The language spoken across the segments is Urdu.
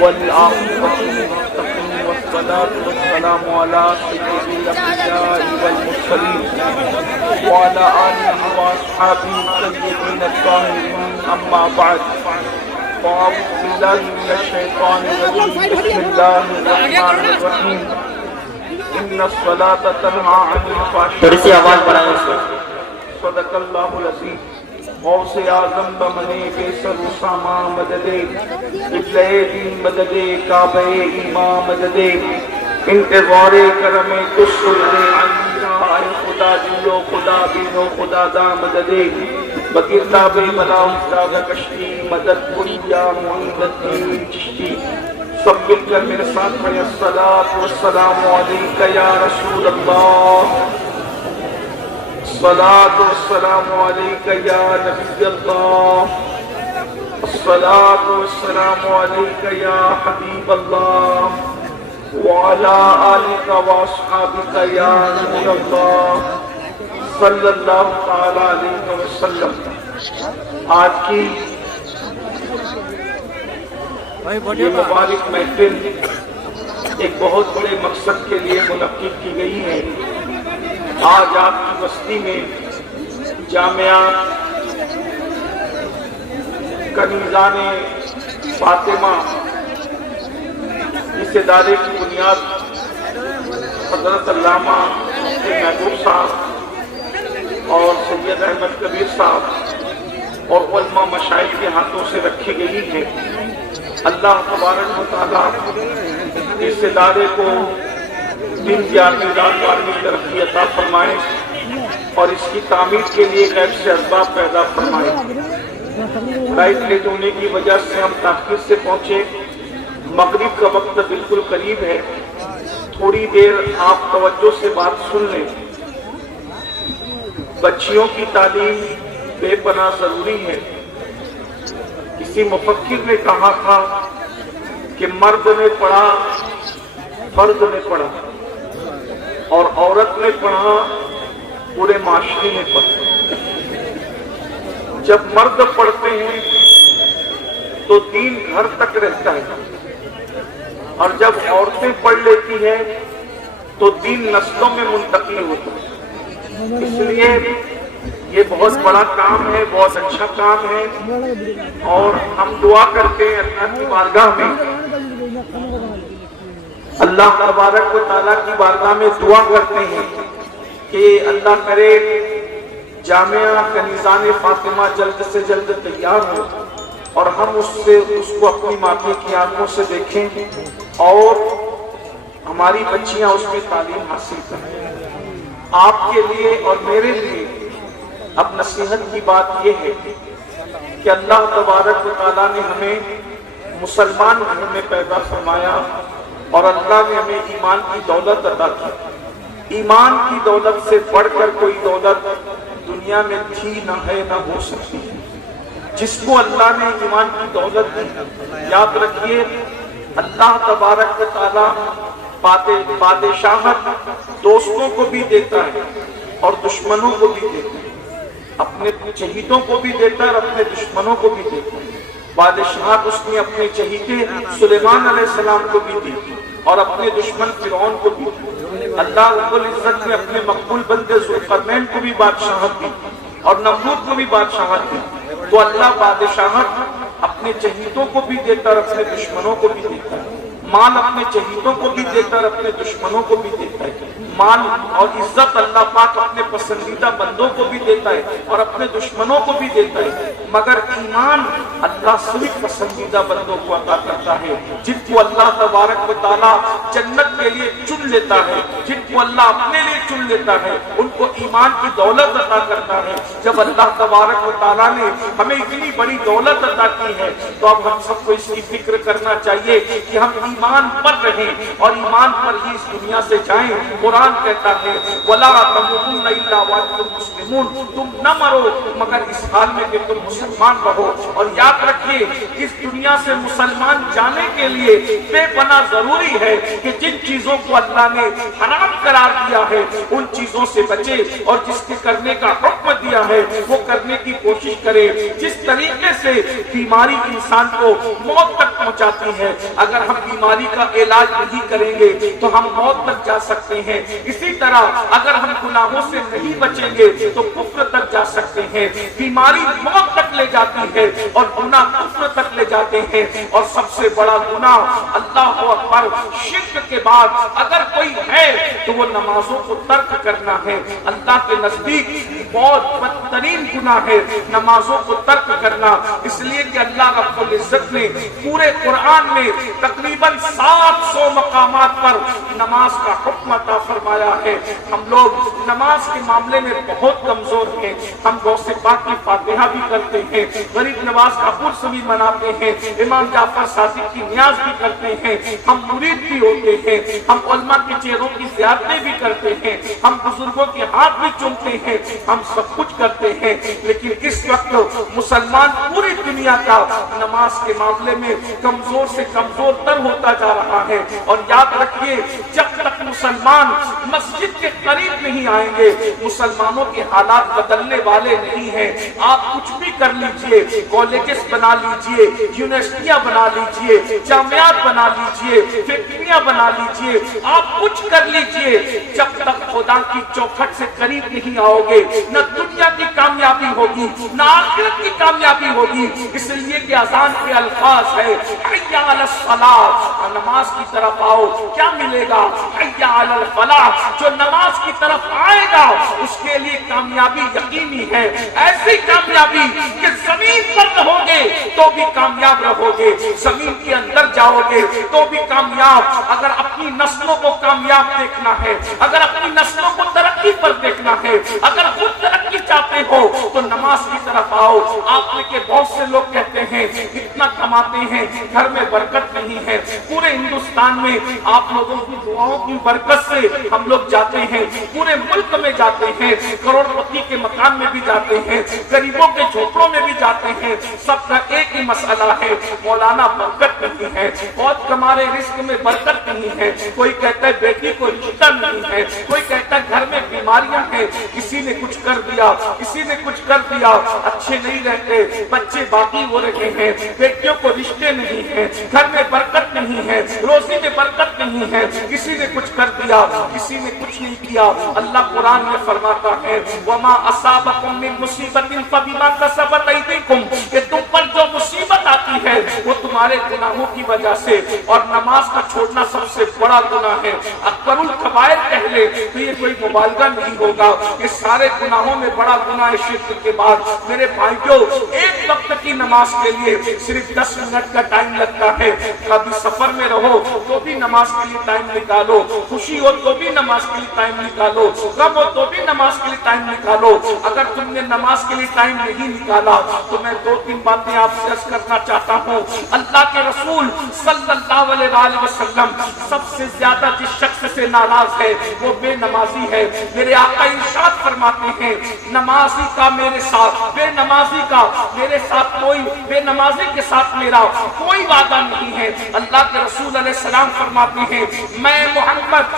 والعاقبة للمتقين والصلاة والسلام على سيد الأنبياء والمرسلين وعلى آله وأصحابه الطيبين الطاهرين أما بعد فأعوذ بالله من الشيطان الرجيم بسم الله الرحمن الرحيم إن الصلاة تنهى عن الفحشاء صدق الله العظيم غوث اعظم بمنے بے سر و ساما مددے قبلہ دین مددے کعبہ ایمان مددے انتظار کرم کسلے اے خدا جلو خدا بینو خدا دا مددے بکرداب بلا افتاد کشتی مدد کنیا معید الدین چشتی سب مل کر میرے ساتھ میں الصلاة والسلام علیکہ یا رسول اللہ الصلاة والسلام عليك يا نبي الله الصلاة والسلام عليك يا حبيب الله وعلى آلك وأصحابك يا نبي الله صلى الله تعالى عليه وسلم. آج کی یہ مبارک محفل ایک بہت بڑے مقصد کے لیے منعقد کی گئی ہے. آج آپ کی بستی میں جامعہ کنیزان فاطمہ اس ادارے کی بنیاد حضرت علامہ محبوب صاحب اور سید احمد کبیر صاحب اور علماء مشائخ کے ہاتھوں سے رکھی گئی ہے. اللہ تبارک و تعالیٰ اس ادارے کو دن گیارہویں رات 12ویں ترقی عطا فرمائے اور اس کی تعمیر کے لیے غیب سے اسباب پیدا فرمائے. لائٹ لیٹ ہونے کی وجہ سے ہم تاخیر سے پہنچے. مغرب کا وقت بالکل قریب ہے. تھوڑی دیر آپ توجہ سے بات سن لیں. بچیوں کی تعلیم بے پناہ ضروری ہے. کسی مفکر نے کہا تھا کہ مرد نے پڑھا فرد نے پڑھا اور عورت نے پڑھا پورے معاشرے نے پڑھا. جب مرد پڑھتے ہیں تو دین گھر تک رہتا ہے اور جب عورتیں پڑھ لیتی ہیں تو دین نسلوں میں منتقل ہوتا ہے. اس لیے یہ بہت بڑا کام ہے, بہت اچھا کام ہے اور ہم دعا کرتے ہیں اللہ کی بارگاہ میں, اللہ تبارک و تعالیٰ کی بارگاہ میں دعا کرتے ہیں کہ اللہ کرے جامعہ کنیزان فاطمہ جلد سے جلد تیار ہو اور ہم اس کو اپنی ماتھے کی آنکھوں سے دیکھیں اور ہماری بچیاں اس میں تعلیم حاصل کریں. آپ کے لیے اور میرے لیے اب نصیحت کی بات یہ ہے کہ اللہ تبارک و تعالیٰ نے ہمیں مسلمان گھر میں پیدا فرمایا اور اللہ نے ہمیں ایمان کی دولت عطا کی. ایمان کی دولت سے بڑھ کر کوئی دولت دنیا میں تھی نہ ہے نہ ہو سکتی. جس کو اللہ نے ایمان کی دولت دی, یاد رکھیے اللہ تبارک و تعالیٰ بادشاہت دوستوں کو بھی دیتا ہے اور دشمنوں کو بھی دیتا ہے. اپنے چہیتوں کو بھی دیتا ہے اور اپنے دشمنوں کو بھی دیتا ہے. بادشاہت اس نے اپنے چہیتے سلیمان علیہ السلام کو بھی دی اور اپنے دشمن فرعون کو بھی دی. اللہ رب العزت نے اپنے مقبول بندے ذوالقرنین کو بھی بادشاہت دی اور نمرود کو بھی بادشاہت دی. تو اللہ بادشاہت اپنے چہیتوں کو بھی دیتا اور اپنے دشمنوں کو بھی دیتا ہے. مال اپنے چہیتوں کو بھی دیتا اور اپنے دشمنوں کو بھی دیتا ہے. مال اور عزت اللہ پاک اپنے پسندیدہ بندوں کو بھی دیتا ہے اور اپنے دشمنوں کو بھی دیتا ہے. مگر ایمان اللہ صرف پسندیدہ بندوں کو عطا کرتا ہے. جن کو اللہ تبارک و تعالیٰ جنت کے لیے چن لیتا ہے, جن کو اللہ اپنے لیے چن لیتا ہے, ان کو ایمان کی دولت عطا کرتا ہے. جب اللہ تبارک و تعالیٰ نے ہمیں اتنی بڑی دولت عطا کی ہے تو اب ہم سب کو اس کی فکر کرنا چاہیے کہ ہم ایمان پر رہیں اور ایمان پر ہی اس دنیا سے جائیں. قرآن کہتا ہے وَلَا تَمُوتُنَّ إِلَّا وَأَنْتُمْ مُسْلِمُونَ, تم نہ مرو مگر اس حال میں کہ تم مسلمان رہو. اور یاد رکھیے اس دنیا سے مسلمان جانے کے لیے بے پناہ ضروری ہے کہ جن چیزوں کو اللہ نے حرام قرار دیا ہے ان چیزوں سے بچے اور جس کے کرنے کا حکم دیا ہے وہ کرنے کی کوشش کرے. جس طریقے سے بیماری انسان کو موت تک پہنچاتی ہے، اگر ہم بیماری کا علاج نہیں کریں گے تو ہم موت تک جا سکتے ہیں. اسی طرح اگر ہم گناہوں سے نہیں بچیں گے تو کفر تک جا سکتے ہیں. بیماری موت تک لے جاتی ہے اور گناہ کفر تک لے جاتے ہیں. اور سب سے بڑا گناہ اللہ اکبر شرک کے بعد اگر کوئی ہے تو وہ نمازوں کو ترک کرنا ہے. اللہ کے نزدیک بہت بدترین گناہ ہے نمازوں کو ترک کرنا، اس لیے کہ اللہ رب العزت نے پورے قرآن میں تقریباً 700 مقامات پر نماز کا حکم عطا فرمایا ہے. ہم لوگ نماز کے معاملے میں بہت کمزور ہیں. ہم غوث پاک کی فاتحہ بھی کرتے ہیں، غریب نواز کا عرس بھی مناتے ہیں، امام جعفر صادق کی نیاز بھی کرتے ہیں، ہم مرید بھی ہوتے ہیں، ہم علماء کے چہروں کی زیارتیں بھی کرتے ہیں، ہم بزرگوں کے ہاتھ بھی چومتے ہیں، ہم سب کچھ کرتے ہیں. لیکن اس وقت مسلمان پوری دنیا کا نماز کے معاملے میں کمزور سے کمزور تر ہوتا جا رہا ہے. اور یاد رکھیے جب تک مسلمان مسجد کے قریب نہیں آئیں گے مسلمانوں کے حالات بدلنے والے نہیں ہیں. آپ کچھ بھی کر لیجئے، کالجز بنا لیجئے، یونیورسٹیاں بنا لیجئے، جامعات بنا لیجئے، فیکٹریاں بنا لیجئے، آپ کچھ کر لیجئے، جب تک خدا کی چوکھٹ سے قریب نہیں آؤ گے نہ دنیا کی کامیابی ہوگی نہ آخرت کی کامیابی ہوگی. اس لیے کہ اذان کے الفاظ ہے حی علی الصلاۃ، نماز کی طرف آؤ. کیا ملے گا؟ حی علی الفلاح. جو نماز کی طرف آئے گا اس کے لیے کامیابی یقینی ہے. ایسی کامیابی کہ زمین پر رہو گے تو بھی کامیاب رہو گے، زمین کے اندر جاؤ گے تو بھی کامیاب. اگر اپنی نسلوں کو کامیاب دیکھنا ہے، اگر اپنی نسلوں کو ترقی پر دیکھنا ہے، اگر خود ترقی چاہتے ہو تو نماز کی طرف آؤ. آپ میں کے بہت سے لوگ کہتے ہیں اتنا کماتے ہیں گھر میں برکت نہیں ہے. پورے ہندوستان میں آپ لوگوں کی دعاؤں کی برکت سے ہم لوگ جاتے ہیں، پورے ملک میں جاتے ہیں، کروڑ پتی کے مکان میں بھی جاتے ہیں، غریبوں کے جھوپڑوں میں بھی جاتے ہیں. سب کا ایک ہی مسئلہ ہے مولانا برکت نہیں ہے، بہت کمارے رزق میں برکت نہیں ہے. کوئی کہتا ہے بیٹی کو رشتہ نہیں ہے، کوئی کہتا ہے گھر میں بیماریاں ہیں، کسی نے کچھ کر دیا، کسی نے کچھ کر دیا، اچھے نہیں رہتے، بچے باقی ہو رہے ہیں، بیٹیوں کو رشتے نہیں ہیں، گھر میں برکت نہیں ہے، روزی میں برکت نہیں ہے. کسی نے کچھ کر دیا، کسی نے کچھ نہیں کیا. اللہ قرآن میں فرماتا ہے وما اصابکم من مصیبت فبما کسبت ایدیکم، کہ تم پر جو مصیبت آتی ہے وہ تمہارے گناہوں کی وجہ سے. اور نماز کا چھوڑنا سب سے بڑا گناہ ہے. اکبر الکبائر کہہ لے تو یہ کوئی مبالغہ نہیں ہوگا. یہ سارے گناہوں میں بڑا گناہ ہے شرک کے بعد. میرے بھائیوں ایک وقت کی نماز کے لیے صرف 10 منٹ کا ٹائم لگتا ہے. کبھی سفر میں رہو تو بھی نماز کے لیے ٹائم نکالو، خوشی ہو تو بھی نماز کے لیے ٹائم نکالو، غم ہو تو بھی نماز کے لیے ٹائم نکالو. اگر تم نے نماز کے لیے ٹائم نہیں نکالا تو میں 2-3 باتیں آپ سے عرض کرنا چاہتا ہوں. اللہ کے رسول صلی اللہ علیہ وسلم سب سے زیادہ جس شخص سے ناراض ہے وہ بے نمازی ہے. میرے آقا ارشاد فرماتے ہیں نمازی کا میرے ساتھ، بے نمازی کا میرے ساتھ کوئی، بے نمازی کے ساتھ میرا کوئی وعدہ نہیں ہے. اللہ کے رسول علیہ السلام فرماتے ہیں میں محمد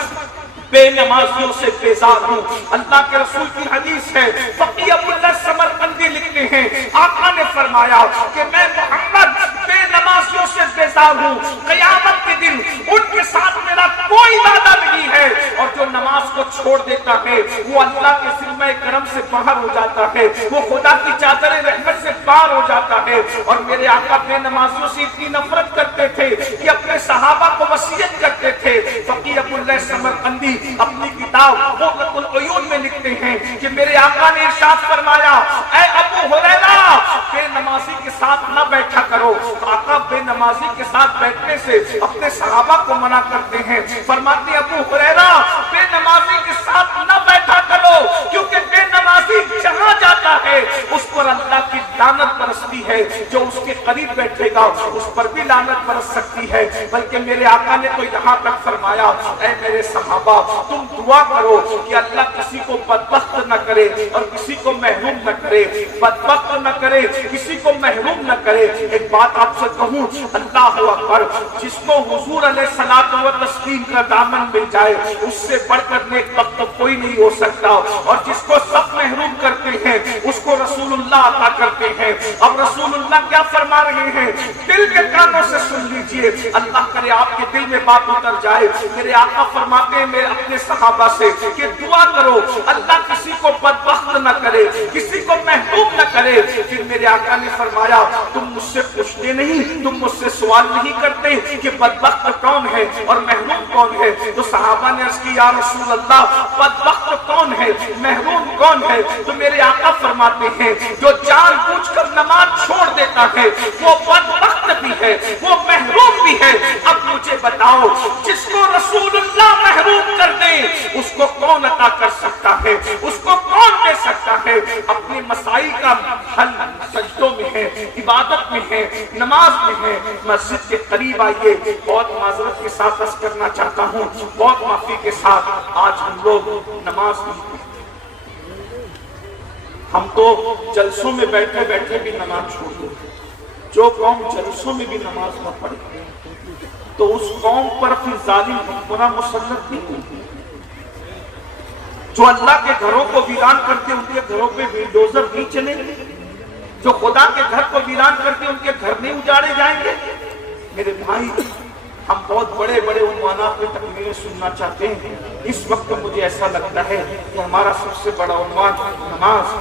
بے نمازیوں سے بیزار ہوں. اللہ کے رسول کی حدیث ہے، فقی ابواللہ سمرقندی لکھتے ہیں آقا نے فرمایا کہ میں محمد بے نمازیوں سے بیزار ہوں. قیامت کے دن ان کے ساتھ میرا کوئی وعدہ نہیں ہے. اور جو نماز کو چھوڑ دیتا ہے وہ اللہ کے سلمہ کرم سے باہر ہو جاتا ہے، وہ خدا کی چادر رحمت سے باہر ہو جاتا ہے. اور میرے آقا بے نمازیوں سے اتنی نفرت کرتے تھے کہ اپنے صحابہ کو وصیت کرتے تھے. فقی ابواللہ سمرقندی اپنی کتاب قرۃ العیون میں لکھتے ہیں کہ میرے آقا نے ارشاد فرمایا اے ابو ہریرہ بے نمازی کے ساتھ نہ بیٹھا کرو. آقا بے نمازی کے ساتھ بیٹھنے سے اپنے صحابہ کو منع کرتے ہیں. فرماتے ابو ہریرہ بے نمازی کے ساتھ نہ بیٹھا کرو کیونکہ بے نمازی جہاں جاتا ہے اس پر اللہ کی لعنت برستی ہے. جو اس کے قریب بیٹھے گا اس پر بھی لعنت برس سکتی ہے. بلکہ میرے آقا نے تو یہاں تک فرمایا اے میرے صحابہ تم دعا کرو کہ اللہ کسی کو بدبخت نہ کرے اور کسی کو محروم نہ کرے، بدبخت نہ کرے، کسی کو محروم نہ کرے۔ ایک بات آپ سے کہوں، اللہ اکبر، جس کو حضور علیہ الصلوۃ والتسلیم کا دامن مل جائے اس سے بڑھ کر نیک بخت کوئی نہیں ہو سکتا، اور جس کو سب محروم کرتے ہیں اس کو رسول اللہ عطا کرتے ہیں۔ اب رسول اللہ کیا فرما رہے ہیں؟ دل کے کانوں سے سن لیجئے، اللہ کرے آپ کے دل میں بات اتر جائے۔ میرے آقا فرماتے ہیں میں اپنے صحابہ سے کہ دعا کرو اللہ کسی کو بدبخت نہ کرے، کسی کو محروم نہ کرے۔ پھر میرے آقا نے فرمایا تم مجھ سے پوچھتے نہیں، تم مجھ سے سوال نہیں کرتے کہ بدبخت کون ہے اور محروم کون ہے؟ تو صحابہ نے عرض کی یا رسول اللہ بدبخت کون ہے، محروم کون ہے؟ تو میرے آقا فرماتے ہیں جو جان بوجھ کر نماز چھوڑ دیتا ہے وہ بدبخت بھی ہے، وہ محروم بھی ہے۔ اب مجھے بتاؤ جس کو رسول اللہ محروم کر دے اس کو کون عطا کر سکتا ہے، اس کو کون دے سکتا ہے؟ اپنے مسائل کا حل سجدوں میں ہے، عبادت میں ہے، نماز میں ہے۔ مسجد کے قریب آئیے، بہت معذرت کے ساتھ عرض کرنا چاہتا ہوں، بہت معافی کے ساتھ، آج ہم لوگ نماز نہیں پڑھتے۔ ہم تو جلسوں میں بیٹھے بیٹھے بھی نماز چھوڑ دیتے۔ جو قوم جلسوں میں بھی نماز نہ پڑھے تو اس قوم پر پھر ظالم حکمراں مسلط نہیں ہوتے۔ جو اللہ کے گھروں کو ویران کرتے ان کے گھروں پہ بلڈوزر نہیں چلیں گے، جو خدا کے گھر کو ویران کرتے ان کے گھر نہیں اجاڑے جائیں گے۔ میرے بھائی ہم بہت بڑے بڑے عنوانات پہ تقریریں سننا چاہتے ہیں، اس وقت مجھے ایسا لگتا ہے کہ ہمارا سب سے بڑا عنوان نماز۔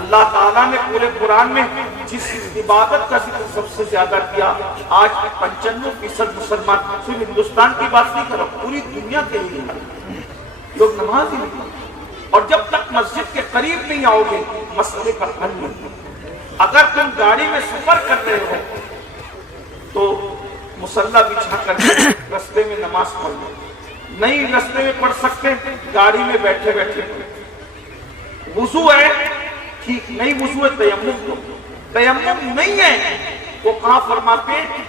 اللہ تعالیٰ نے پورے قرآن میں جس عبادت کا ذکر سب سے زیادہ کیا، آج 95% مسلمان، صرف ہندوستان کی بات نہیں کر رہا، پوری دنیا کے لیے لوگ نماز ہی نہیں۔ اور جب تک مسجد کے قریب نہیں آؤ گے مسئلے کا حل نہیں۔ اگر تم گاڑی میں سفر کر رہے ہو تو مصلی بچھا کر رستے میں نماز پڑھ لو، نہیں رستے میں پڑھ سکتے گاڑی میں بیٹھے بیٹھے وضو ہے ٹھیک، نہیں وضو ہے تیمم دو، تیمم نہیں ہے وہ کہاں فرماتے ہیں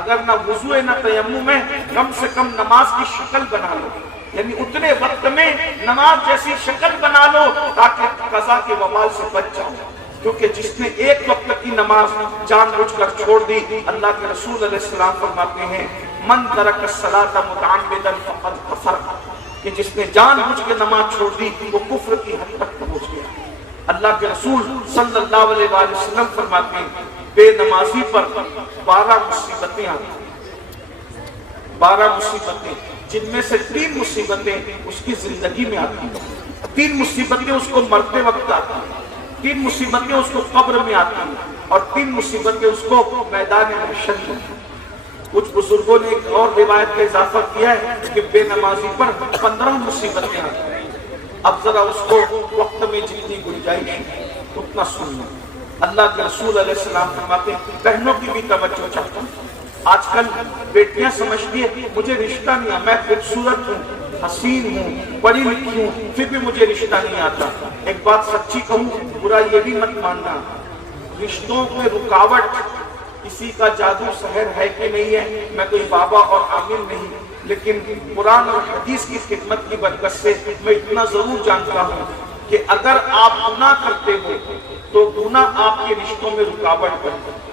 اگر نہ وضو ہے نہ تیمم ہے کم سے کم نماز کی شکل بنا لو، یعنی اتنے وقت میں نماز جیسی شکل بنا لو تاکہ قضا کے وبال سے بچ جاؤ۔ کیونکہ جس نے ایک وقت کی نماز جان بوجھ کر چھوڑ دی، اللہ کے رسول علیہ السلام فرماتے ہیں من ترک الصلاۃ متعمدا فقد کفر، کہ جس نے جان بوجھ کے نماز چھوڑ دی وہ کفر کی حد تک پہنچ گیا۔ اللہ کے رسول صلی اللہ علیہ وآلہ وسلم فرماتے ہیں بے نمازی پر 12 مصیبتیں آتی ہیں، 12 مصیبتیں، جن میں سے 3 مصیبتیں اس کی زندگی میں آتی ہیں، 3 مصیبتیں اس کو مرتے وقت آتی ہیں، 3 مصیبتیں اس کو قبر میں آتی ہیں، اور 3 مصیبتیں اس کو میدان محشر میں۔ کچھ بزرگوں نے ایک اور روایت کا اضافہ کیا ہے کہ بے نمازی پر 15 مصیبتیں آتی ہیں۔ اب ذرا اس کو وقت میں جتنی گنجائش ہے اتنا سننا۔ اللہ کے رسول علیہ السلام فرماتے ہیں بہنوں کی بھی توجہ چاہتا ہوں۔ آج کل بیٹیاں سمجھتی ہیں مجھے رشتہ نہیں آتا، میں خوبصورت ہوں، حسین ہوں، پڑھی لکھی ہوں، پھر بھی مجھے رشتہ نہیں آتا۔ ایک بات سچی کہوں، برا یہ بھی مت ماننا، رشتوں میں رکاوٹ کسی کا جادو سحر ہے کہ نہیں ہے، میں کوئی بابا اور عامل نہیں، لیکن قرآن اور حدیث کی خدمت کی برکت سے میں اتنا ضرور جانتا ہوں کہ اگر آپ گناہ کرتے ہو تو گناہ آپ کے رشتوں میں رکاوٹ کرتا ہے،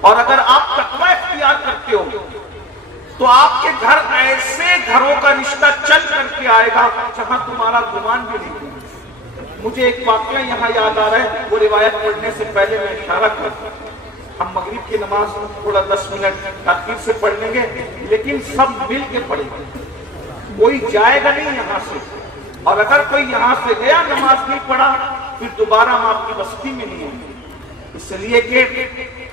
اور اگر آپ تقوی اختیار کرتے ہو تو آپ کے گھر ایسے گھروں کا رشتہ چل کر کے آئے گا جہاں تمہارا گمان بھی نہیں ہوگا۔ مجھے ایک واقعہ یہاں یاد آ رہا ہے، وہ روایت پڑھنے سے پہلے میں اشارہ کرتا ہوں۔ ہم مغرب کی نماز تھوڑا 10 منٹ تاخیر سے پڑھ لیں گے، لیکن سب مل کے پڑھیں گے، کوئی جائے گا نہیں یہاں سے، اور اگر کوئی یہاں سے گیا نماز نہیں پڑھا پھر دوبارہ ہم آپ کی بستی میں نہیں ہوں گے۔ اس لیے کہ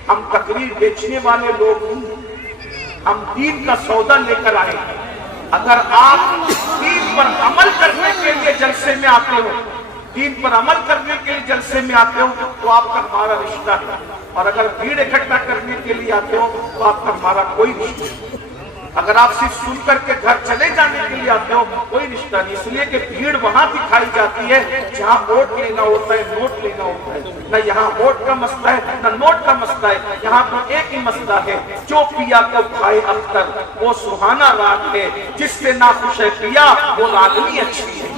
ہم تقریر بیچنے والے لوگ نہیں، ہم دین کا سودا لے کر آئے ہیں۔ اگر آپ دین پر عمل کرنے کے لیے جلسے میں آتے ہو، دین پر عمل کرنے کے لیے جلسے میں آتے ہو تو آپ کا ہمارا رشتہ ہے، اور اگر بھیڑ اکٹھا کرنے کے لیے آتے ہو تو آپ کا ہمارا کوئی رشتہ نہیں۔ اگر آپ صرف سن کر کے گھر چلے جانے کے لیے آتے ہو کوئی رشتہ نہیں، اس لیے کہ بھیڑ وہاں دکھائی جاتی ہے جہاں ووٹ لینا ہوتا ہے، نوٹ لینا ہوتا ہے۔ نہ یہاں ووٹ کا مسئلہ ہے نہ نوٹ کا مسئلہ ہے، یہاں تو ایک ہی مسئلہ ہے، جو پیا کو کھائے اختر وہ سہانا رات ہے، جس سے نہ خوش ہے پیا وہ راگنی اچھی ہے۔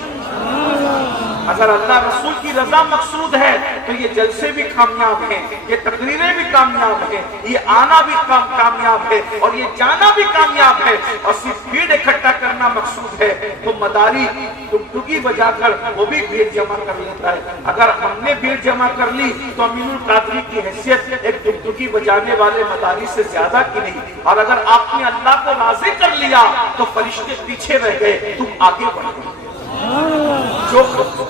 اگر اللہ رسول کی رضا مقصود ہے تو یہ جلسے بھی کامیاب ہیں، یہ تقریریں بھی کامیاب ہیں، یہ آنا بھی کامیاب ہے اور یہ جانا بھی کامیاب ہے، اور صرف بھیڑ اکٹھا کرنا مقصود ہے تو مداری ٹکٹکی بجا کر وہ بھی بھیڑ جمع کر لیتا ہے۔ اگر ہم نے بھیڑ جمع کر لی تو امین القادری کی حیثیت ایک ٹکٹکی بجانے والے مداری سے زیادہ کی نہیں، اور اگر آپ نے اللہ کو راضی کر لیا تو فرشتے پیچھے رہ گئے، تم آگے بڑھ گئے۔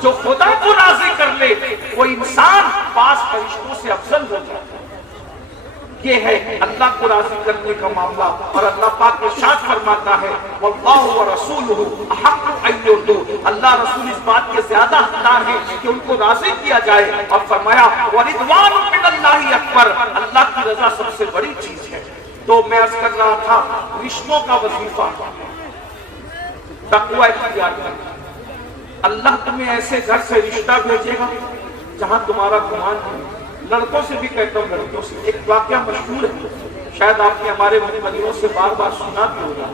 جو خدا کو راضی کر لے وہ انسان پاس فرشتوں سے افضل ہو جاتا ہے۔ یہ ہے اللہ کو راضی کرنے کا معاملہ، اور اللہ پاک ارشاد فرماتا ہے واللہ ورسولہ احق ان یرضوہ، اللہ رسول اس بات کے زیادہ حقدار ہیں کہ ان کو راضی کیا جائے، اور فرمایا ورضوان من اللہ اکبر، اللہ کی رضا سب سے بڑی چیز ہے۔ تو میں عرض کر رہا تھا رشتوں کا وظیفہ تقوی اختیار کرنا۔ اللہ تمہیں ایسے گھر سے رشتہ بھیجے گا جہاں تمہارا گمان ہے۔ لڑکوں سے بھی کہتا ہوں، لڑکیوں سے ایک واقعہ مشہور ہے، شاید آپ نے ہمارے مقبروں سے بار بار سنا بھی ہوگا۔